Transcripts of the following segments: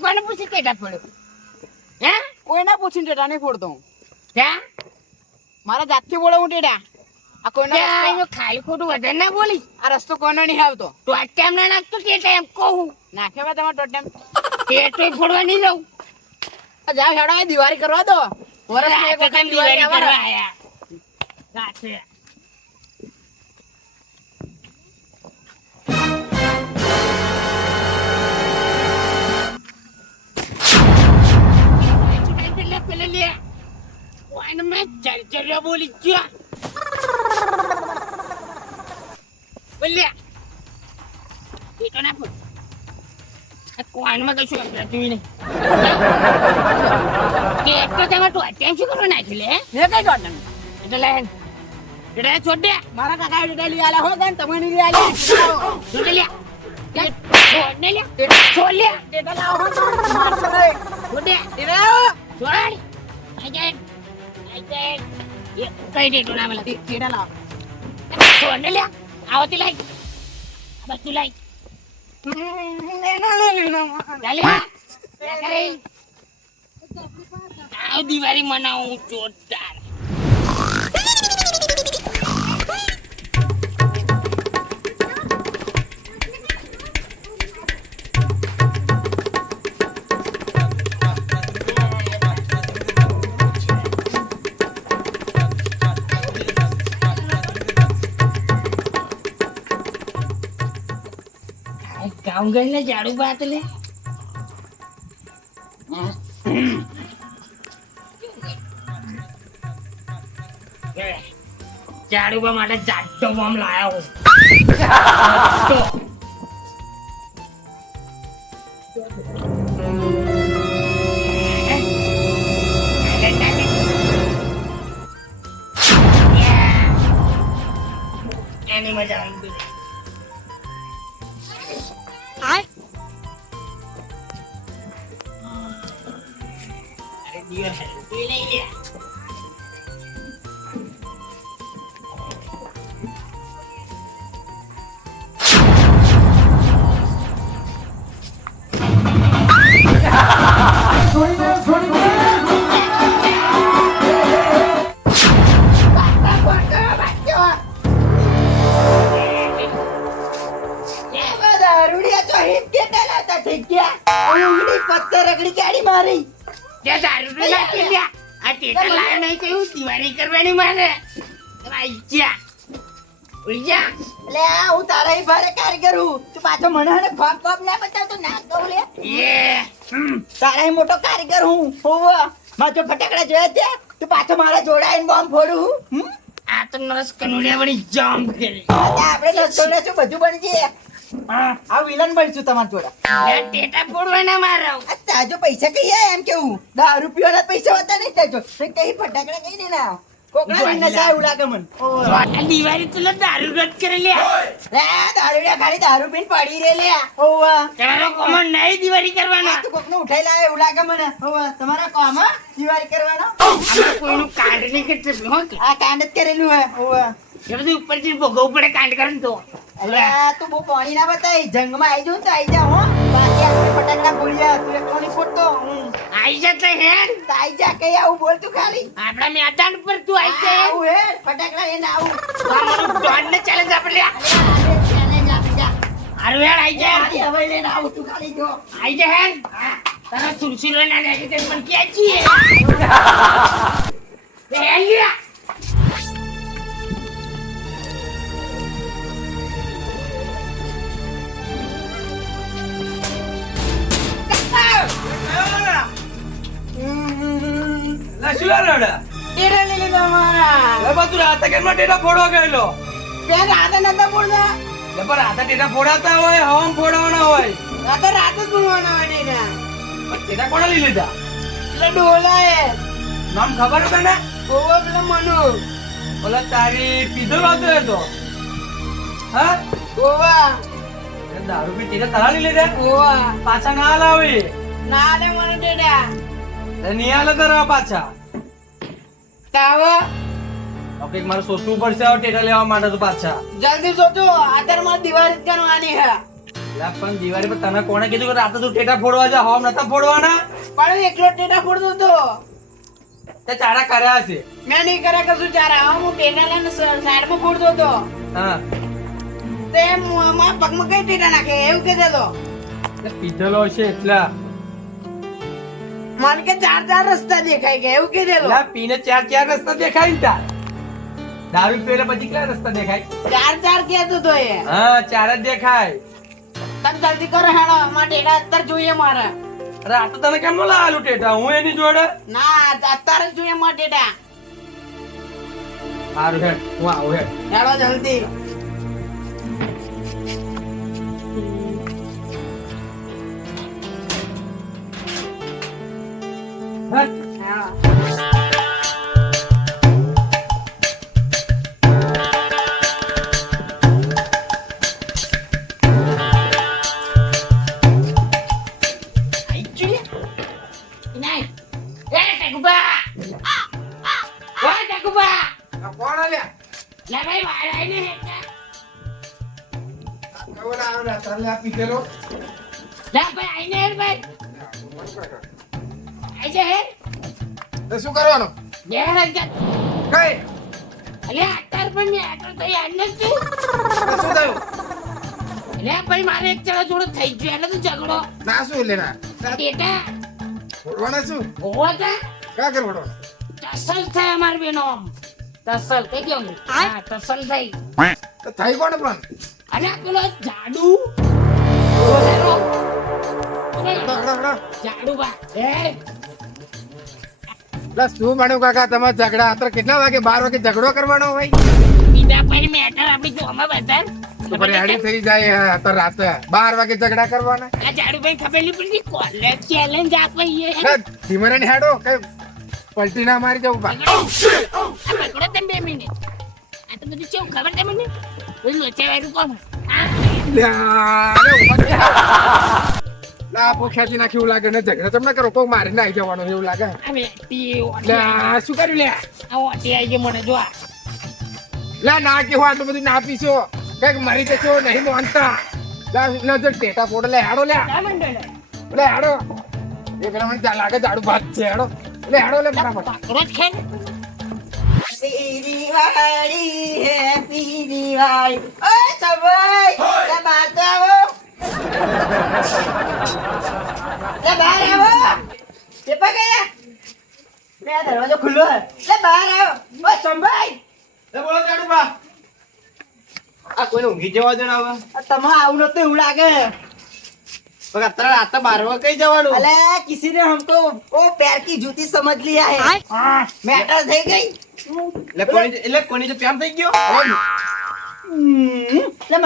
કોને પૂછી ટેટા પડ્યો હે? કોઈને પૂછીને ટેટા નહીં ફોડતો હું. હે? મારા જાતથી બોલાવું ટેટા. આ કોઈનો ખાલી ખોટું વધારે ના બોલી આ રસ્તો કોને નહીં આવતો. તો આ ટાઈમ ના નાખતો ટેટા એમ કહું નાખે ભાઈ તમારે ટોટમ ટેટો ફોડવા નહીં જાઉં. જાવ હેડો દિવાળી કરવા દો. વર્ષમાં એક વખત દિવાળી આવે. આયા રાત્રે બોલી ગયા. બોલ્યા એ તો ના આ કોઈનમાં કશું સમજાતું નહીં. કે એક તો તેમાં અત્યારે શું કરવા નાખી લે? મેં કઈ ટોટમ એટલે લે. એટલે છોડ દે. મારા કાકા ટેટા લઈ આલ્યા હો ગન તમે નહીં લઈ આલ્યા. છોડ લે. લે, છોડ ને લે. છોડ લે. ટેટા લાવો. છોડ દે. ટેટા લાવો. છોડ. આઈ જાય ना मला એ કઈ દે તું ના મને ટે- ટેટા લાવો છોડ ને લે આવતી લાઈ આ બધું લાઈ એના લઈ લો. ચાલે લે કરે આવ દિવાળી મનાવું જોરદાર ગઈને ઝાડુ બાત લે. ઝાડુબા માટે જાડો બોમ્બ લાયો. ઈ મોટો કારીગર હું હોવ મારા જો ફટાકડા જોયા છે તો પાછો મારા જોડાઈને બોમ્બ ફોડું હું. આ તો નરસ કનુડિયા વળી જામ કરી આપણે નરસ કનુડિયા શું બધું બની જઈએ. આ વિલન બનશું તમાર જોડે. ટેટા ફોડવાના મારા. આ તાજો પૈસા કઈ એમ કેવું? દારૂ પીવાના પૈસા હોતા નહીં તાજો. કઈ ફટાકડા કઈ નહીં ના કોકના બી નશા એવું લાગે. મન. આ દિવાળી તો દારૂ રદ કરી લ્યા ખાલી દારૂ પીને પડી રે લે તારો કોમન નહીં દિવાળી કરવાના. તું કોકનું ઉઠાઈ લાવે એવું લાગે મને. તમારા કામ હા? દિવાળી કરવાનો? કોઈનું કાંડ નહીં કરતું આ કાંડ જ કરેલું હે હોવા એ બધું ભોગવવું પડે કાંડ કરે તો. અલ્યા તું બહુ પાણી ના બતાય. જંગમાં આવી જાઉં તો આવી જા હો. બાકી આપણે ફટાકડા ફોડ્યા તું એક કોની હું આઈ હેડ તો આવી જા કઈ આવું બોલ તું ખાલી. આપણા મેદાન પર તું આઈ જા આવું હે ફટાકડા લઈને આવું. અમારું ડોન ને ચેલેન્જ આપણે લ્યા ચેલેન્જ આપી જા. હારું હેડ આઈ આજે હવે લઈને આવું તું ખાલી જો. આઈ જા હે. તારા તુલસી લઈને નાખી તે પણ હે. તે બે લઈ લીધા મારા ફોડવા ગયેલો? ત્યાં રાતે નતા પણ રાતે ટેટા ફોડાતા હોય હવામ ફોડવાના હોય. રાતે રાતે જ બોલવાના હોય ને એના. પણ કોણે લઈ લીધા? એટલે ડોલા એ. નામ ખબર તને? ઓવો પેલો મનુ. ઓલા તારી પીધો વાતો હતો. હા? ઓવા દારૂ પી તારા તરાડી લીધા? ઓવા પાછા ના લાવી? ના લે મને ટેટા નિયાલે તારા પાછા. તાવ. એક મારે સોચવું પડશે હવે ટેટા લેવા માટે તો પાછા. જલ્દી સોચો અત્યારે મારે દિવાળી કરવાની હે પણ દિવાળી પર તને કોણે કીધું કે રાતે તું ટેટા ફોડવા જા? હોમ નતા ફોડવાના? પણ એકલો ટેટા ફોડતો તો તે ચારા કર્યા હશે. મેં નહીં કર્યા કશું ચારા. હા હું ટેટા લઈને સાઈડમાં ફોડતો તો હા. તે મારા પગમાં કઈ ટેટા નાખે? એવું કે તો તે પીધેલો હશે એટલા. મને કે ચાર ચાર રસ્તા દેખાય ગયા એવું કે ના પીને ચાર ચાર રસ્તા દેખાય તા દારૂ પીને પછી કયા રસ્તા દેખાય? ચાર ચાર કેતો તો એ. હા ચાર જ દેખાય. તમ જલ્દી કરો હેડો મારા ટેડા અત્યારે જોઈએ મારે. અરે આ તો તને કેમ નો આલુ ટેટા? હું એની જોડે? ના અત્યારે જોઈએ મારા ટેટા સારું હેડ હું આવું હેડ. હેડો જલ્દી. હેડ. હેડો. આઈ જોઈએ નહીં એ ટકુબા ઓ ટકુબા કોણ આલ્યા આઈ જા તો શું કરવાનું? બે હેડ જા. કઈ? અલે અત્યાર પણ મેં આટલો તો યાદ નથી. શું થયું? અલે ભાઈ મારે એક જણા જોડે થઈ ગયો એટલે તો ઝઘડો. ના શું લેના ટેટા ફોડવાના શું? હોવા કા કર ફોડવાના ટસલ થાય અમાર બેનો ટસલ કઈ ગયો હા. ટસલ થઈ તો થઈ કોણ પણ? અને આ પેલો જાડુ. જાડુ બા. એ લા, શું માણું કાકા તમારા ઝઘડા? અત્યારે કેટલા વાગે? બાર વાગે ઝઘડો કરવાનો હોય? બીજા પછી મેટર આપી તો અમે બધા તો પછી હાડી થઈ જાય અત્યારે રાતે. બાર વાગે ઝઘડા કરવાના? આ જાડુ ભાઈ ખબર પડી કોલેજ ચેલેન્જ આપીએ હેડો કઈ પલટી ના મારી જવું બા. પકડો તમે બે મિનિટ. આ તો બધું કેવું ખબર તમને? લોચા વાળું કોણ? લા, આપો ખેંચી નાખી એવું લાગે? ને ઝઘડા તમને કરો કોઈ મારી નાખી જવાનું એવું લાગે. શું કર્યું લે? આ ઓટી આવી ગયો મને જો આ. ના ના કેવું આટલું બધું ના પીશો. કંઈક મરી જશો નહીં માનતા. લા લા જો ટેટા ફોડ લે હાડો લે. લે. હાડો. એ પેલા મને જા- લાગે જાડું ભાત છે હાડો. લે હાડો લે ફટાફટ. પકડો જ ખેલ દિવાળી હેપી દિવાળી ઓય સભાઈ લે એવું લાગે. પણ અત્યારે બારવા કઈ જવાનું? અલે કિસી ને હમકો ઓ પ્યાર જૂતી સમજ લિયા હે મેટર થઈ ગઈ. એટલે કોની એટલે કોની જે થઈ ગયો? એટલે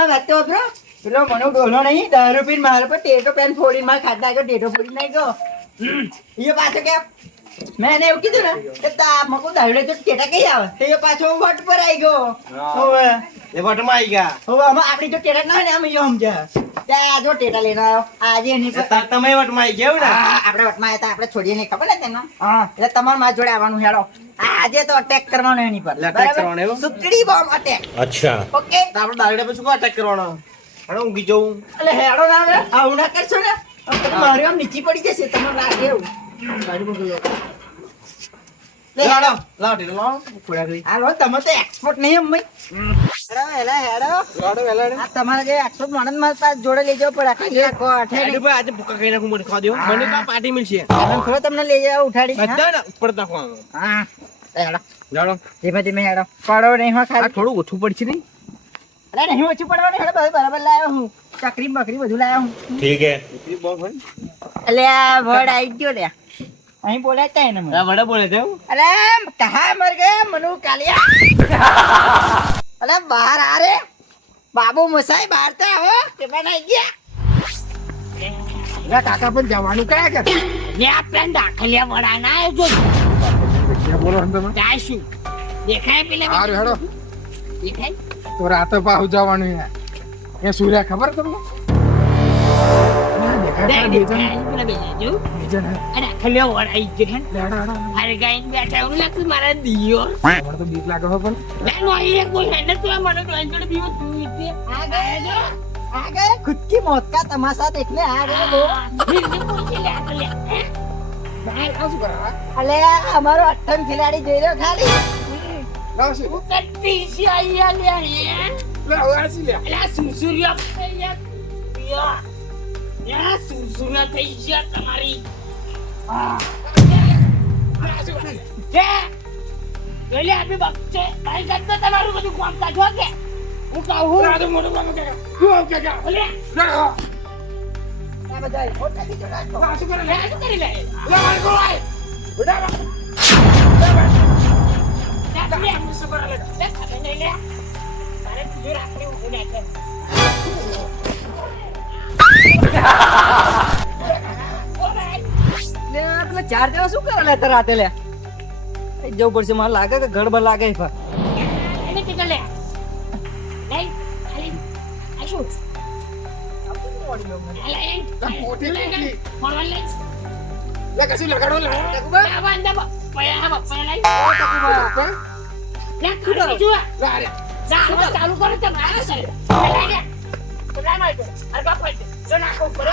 પેલો મનો ડોલો નહીં દારૂ પીને મારા પર ટેટો પેન ફોડીને મારા ખાતા નાખ્યો ટેટો ફોડી નાખ્યો એ પાછો કે મેં એને એવું કીધું ને કે તા મકો દારૂ તો ટેટા કઈ આવે? એ પાછો વટ પર આવી ગયો. હવે એ વટમાં આવી ગયા. હવે અમે આપણી જો ટેટા ના ને અમે યો સમજ્યા. ત્યાં જો ટેટા લઈને આવ્યો આજે એની તમે વટમાં આવી ગયો ને? આપણે વટમાં આવ્યા આપડે છોડીએ નહીં ખબર ને તેના એટલે તમારે મારા જોડે આવવાનું હેડો આજે તો અટેક કરવાનો એની પર. અટેક કરવાનો સુતડી બોમ્બ અટેક અચ્છા. ઓકે આપણે દારૂ પછી શું અટેક કરવાનો? હવે ઊંઘી જવું એટલે હેડો ના આવે આવું ના કરશો ને? મારી આમ નીચી પડી જશે તમને લાગે એવું. લે, લાડો લાડો ઢીલો ખોડા કરી હાલો તમે તો એક્સપર્ટ નહીં એમ હેડો હેલા હેડો. લાડો વેલાડે આ તમારે જે એક્સપર્ટ માણસ મારા જોડે લઈ જાવ પડે આખી ભાઈ આજે ભૂકા ખાઈ નાખું મને ખવા દો. મને કા પાર્ટી મળશે? ખરો તમને લઈ જાવ ઉઠાડી. બધા ને ઉપર નાખવાનું. હા. હેડો. લાડો ધીમે ધીમે હેડો. પડો નહીં ખાલી. થોડું ઓછું પડશે નહીં? બહાર આ રે. બાબુ મસાઈ બહાર તો આવો. કેમાં આવી ગયા. કાકા પણ જવાનું કયા કે આપણે દાખલિયા વડા ના આવ્યો બોલો દેખાય પેલા દેખાય? તો રાતે પાછું જવાનું એ સૂર્યા ખબર તમને? ખુદ કી મોત કા તમાશા એટલે આ ગયો અલે અમારો અઠ્ઠમ ખેલાડી જોઈ રહ્યો ખાલી. લાવ છે હું કરતી છે અહીંયા લે અહીંયા. લે હવે આ છે લે અલા સુસુરિયા થઈ ગયા. યા. યા સુસુરિયા થઈ ગયા તમારી. આ. જે. પેલી આપી બચ્ચે ભાઈ કરતો તમારું બધું કામ કાઢો કે હું કહું તો મોટો બાબો કે આવ કે કે ઓલે લે આ આ બધા મોટા જોડાતો આ શું કરે લે શું કરી લે લે મારી ગોળ આય ચાર જણા શું કરે લે રાતે લે? જવું પડશે મને લાગે કે ગડબડ લાગે છે. એને લે લે ખાલી શું લે મોટી મોટી ફોરવર્ડ લે લે કશું લગાડો ચાલુ. કરો? તો મારે સર લે લે. લે માર અરે બાપ પડે જો નાખો પર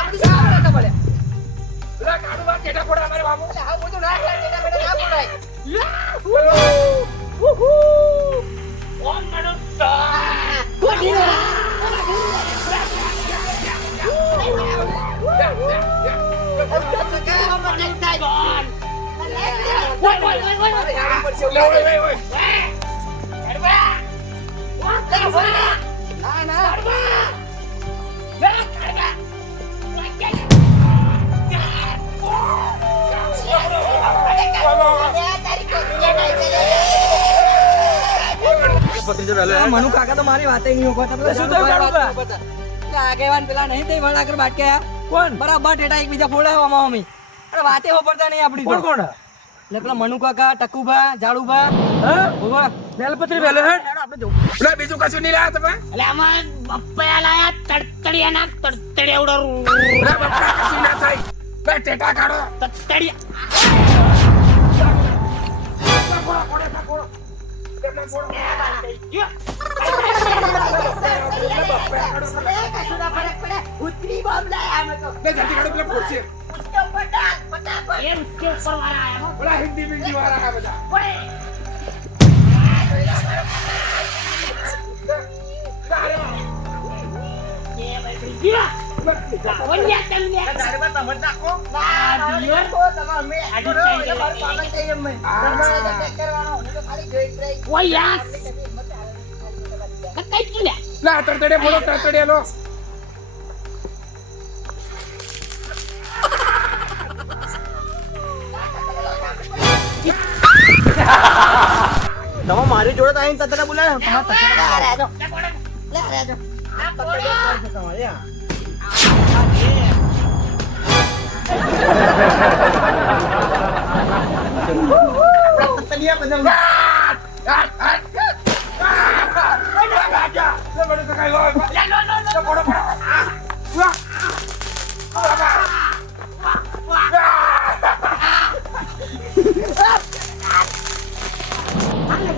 લે કાડુ બા કેટા પડે અમારે બાબુ આ બધું ના ના ના પડાય બોલો ઓન મડો તો Woi, woi, woi, woi. લે ના ના મનુ કાકા તો મારી વાતે નહીં ઊભા હતા શું થયું આગેવાન પેલા નહીં તે વળ આગળ બાટકે કોણ? બરાબર ટેટા એકબીજા ફોડાવવા મમ્મી અરે વાતે હોપડતા નહીં આપડી કોણ કોણ? એટલે પેલા મનુ કાકા ટકુભા જાડુભા. હા? વેલે હેડ. આપણે જો લે બીજું કશું નહીં લાયા તમે? એટલે આમાં બપ્પા લાયા તડતડિયાના તડતડિયા ઉડો લે બપ્પા કશું ના થાય. લે ટેટા કાઢો. તડતડિયા. ઉતરી બોમ્બ લાયા અમે તો લે બોલો કાઢો પેલા अरे जोड़ा तो आई ततरा बुला ya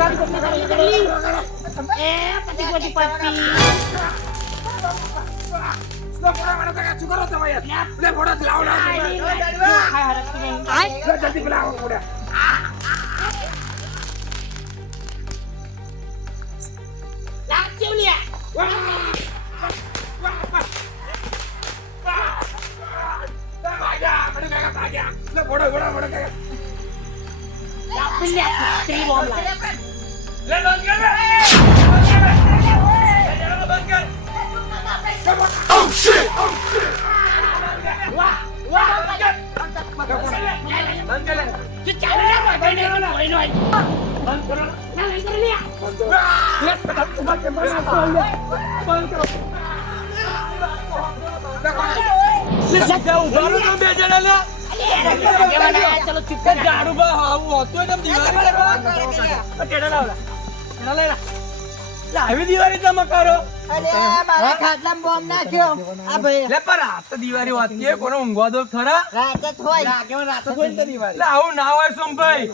Eh, pati gua dipati. Sudah pernah mana tak sugar atau bayar? Sudah pernah dilau lah. Sudah jadi belau udah. Lagi dia. Wah. Wah. Wah. Wah. Aja, mana kagak aja. Sudah bodoh, bodoh, bodoh kagak. Lapin ya, terima kasih. ચાલુ રાખ ભાઈ ને ભાઈ નો બંધ કરો ના લઈ આવી દિવાળી તમે કરો. અરે મારા ખાટલામાં બોમ્બ નાખ્યો. આ ભાઈ. લે પણ રાત તો દિવાળી વાતી કોને ઊંઘવા દો ખરા? રાતે જ હોય. લે આવું ના હોય સોમભાઈ.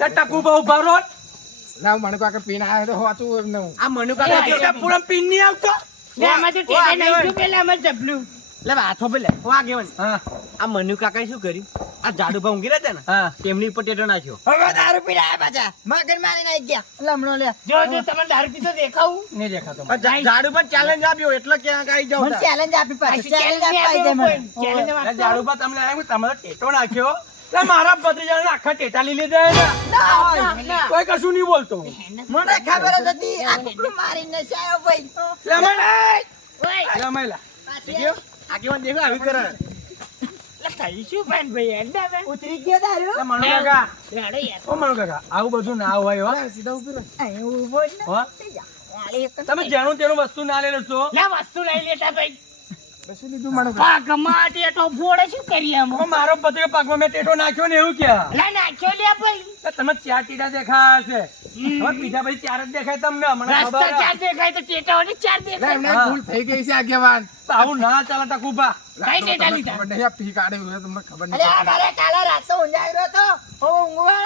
લે ટકુ બહુ ભરો. ના મને કાકા પીને આવ્યો તો હોતું એમ હું. આ મનુ કાકા પૂરા પીન નહીં આવતો. લે, આમાં તો ટેટા નાખ્યું પેલા આમાં જબલું. લે હાથો પેલે વાગે હા. આ મનુ કાકાએ શું કર્યું? આ જાડુભા ઊંઘી રહ્યા હતા ને? હા. તેમની ઉપર ટેટો નાખ્યો. હવે દારૂ પીને આયા પાછા. મગન મારી નાખી ગયા. લમણો લે. જો જો તમને દારૂ પીતો દેખાવું? ને દેખાતો પણ જા- ચેલેન્જ આપ્યો એટલે ક્યાંક આવી જાવ મને ચેલેન્જ આપી પાછી. ચેલેન્જ આપી દે મને. ચેલેન્જ જાડુ પર તમને આવ્યું તમારો ટેટો નાખ્યો? લે મારા ભત્રીજાને આખા ટેટા લઈ લીધા એને. કોઈ કશું નહીં બોલતો. મને ખબર જ હતી આ કુકડું મારીને સાયો ભાઈ. લે ઓય, લે. આગેવાન દેખો આવી કરે થઈ શું પણ ભાઈ, હેંડા બે. ઉતરી ગયો દારૂ લે કાકા હેડો યાર. ઓ મનુ કાકા આવું બધું ના હોય હો સીધા ઊભી રહો. અહીં જ હો? નથી. વાળી એક જ તમે જેનું તેનું વસ્તુ ના લઈ લેશો લે, વસ્તુ લઈ લેતા ભાઈ કશું લીધું મને પાકમાં ટેટો ફોડે શું કરીએ આમાં? મારો ભત્રીજો પાકમાં મેં ટેટો નાખ્યો ને એવું ક્યાં? લે, નાખ્યો લે ભાઈ. તમે ચાર ટીટા દેખાયા છે હવે બીજા પછી ચાર જ દેખાય તમને મને રસ્તા ચાર દેખાય તો ટેટાઓની ચાર દેખાય. એમને ભૂલ થઈ ગઈ છે આગેવાન. તો આવું ના ચાલે કુબા કઈ ટેટા લીધા? આ પી કાઢ્યું છે, તમને ખબર અરે નહીં મારે કાલે રાતે રહ્યો તો. હું ઊંઘવા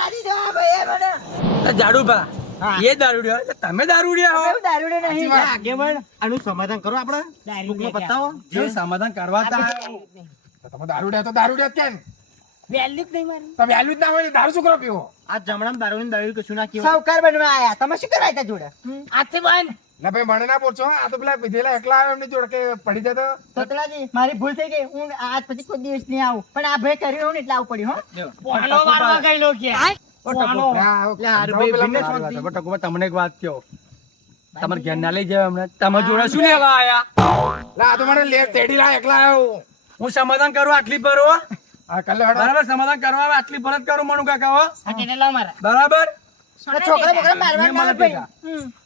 મને. એ દારૂડિયો એટલે તમે દારૂડિયા હો? દારૂડિયો નહીં. આગે પણ આનું સમાધાન કરો આપણે. ટૂંકમાં બતાવો. જે સમાધાન કરવા તા. તમે દારૂડિયા તો દારૂડિયા કેમ? વેલ્યુ જ નહીં મારી. તો વેલ્યુ જ ના હોય દારૂ શું કરો પીવો? આ જમણામાં દારૂની દારૂ કશું ના કહેવાય સાવકાર બનવા આયા. તમે શું કરાય તા જોડે? આથી બંધ. ના ભાઈ મને ના પૂછો. આ તો પેલા વિધેલા એકલા આવ્યો એમની જોડે કે પડી જતો તતલાજી મારી ભૂલ થઈ ગઈ. હું આજ પછી કોઈ દિવસ નહીં આવું. પણ આ ભાઈ કર્યો ને એટલે આવું પડ્યું હો. પોટલો મારવા ગયેલો કે તમને એક વાત કહું. તમારે ઘેર ના લઈ જાય હમણાં તમે જોડે શું લેવા આયા? લા તો મને લે તેડી લા એકલા આવ્યો હું. સમાધાન કરું આટલી ભરો બરાબર સમાધાન કરવા આટલી ભરત કરું મનુ કાકા હો? બરાબર? છોકરા બોકરા મારવા ના મળે ભાઈ. ટેટા.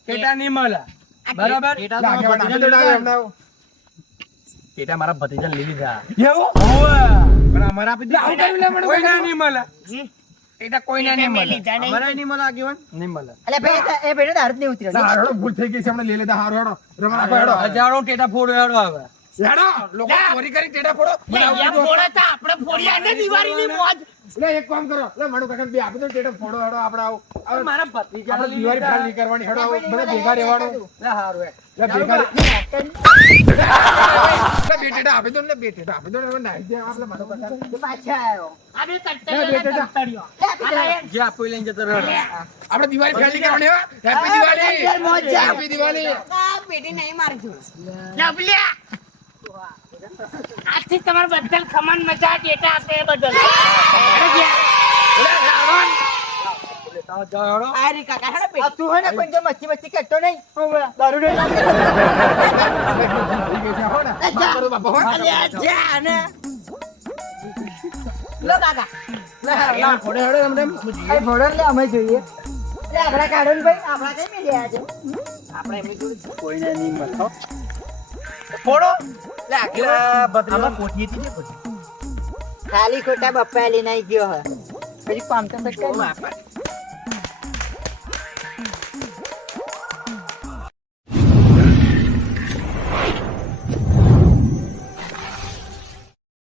ટેટા મળે બરાબર? લીધા. ટેટા મારા ભત્રીજાને લઈ લીધા. એવું? પણ અમારા આપી લે મને કોઈને નહીં મળે ટેટા કોઈને નહીં મળે. નહીં અમારે નહીં મળે આગેવાન. નહીં મળે. એટલે ભાઈ એ- એ ભાઈ નહીં ઉતર્યો. હડો, ભૂલ થઈ ગઈ છે હમણાં લઈ લેતા હારો હડો રમણ હેડો. હજારો ટેટા ફોડો હેડો આવે હેડો લોકો ચોરી કરી ટેટા ફોડો. મને આવું યા કીધું. ફોડે તો આપણે ફોડ્યા ને દિવાળીની મોજ. લે એક કામ કરો. લે મણુ કાકા બે આપી દો ટેટા ફોડો હેડો આપણે આવું. મારા ભત્રીજા આપણે દિવાળી ફાળ નહીં કરવાની હેડો બધા ભેગા રહેવાનું. લે હારું હે. લે ભેગા લે બે ટેટા આપી દો ને બે ટેટા આપી દો ને હવે દે આપણે મણુ કાકા પાછા આવ્યો. આ બે લે. લે. આ યાર, જે આપો લઈને જતો રહ્યો. આપણે દિવાળી ફેર નહીં કરવાની હો. હેપી દિવાળી યાર, મોજ. હેપી દિવાળી લવલ્યા. આજથી તમારા બદલ ખમણ મજા ડેટા આપે એ બદલ. અમે જોઈએ. લે, કાઢો ભાઈ. આપણા કઈ મેં છે આપણે એમની જોડે કોઈને નહીં ફોડો ખાલી ખોટા બપ્પા લઈને આવી ગયો હે. હજી પામતા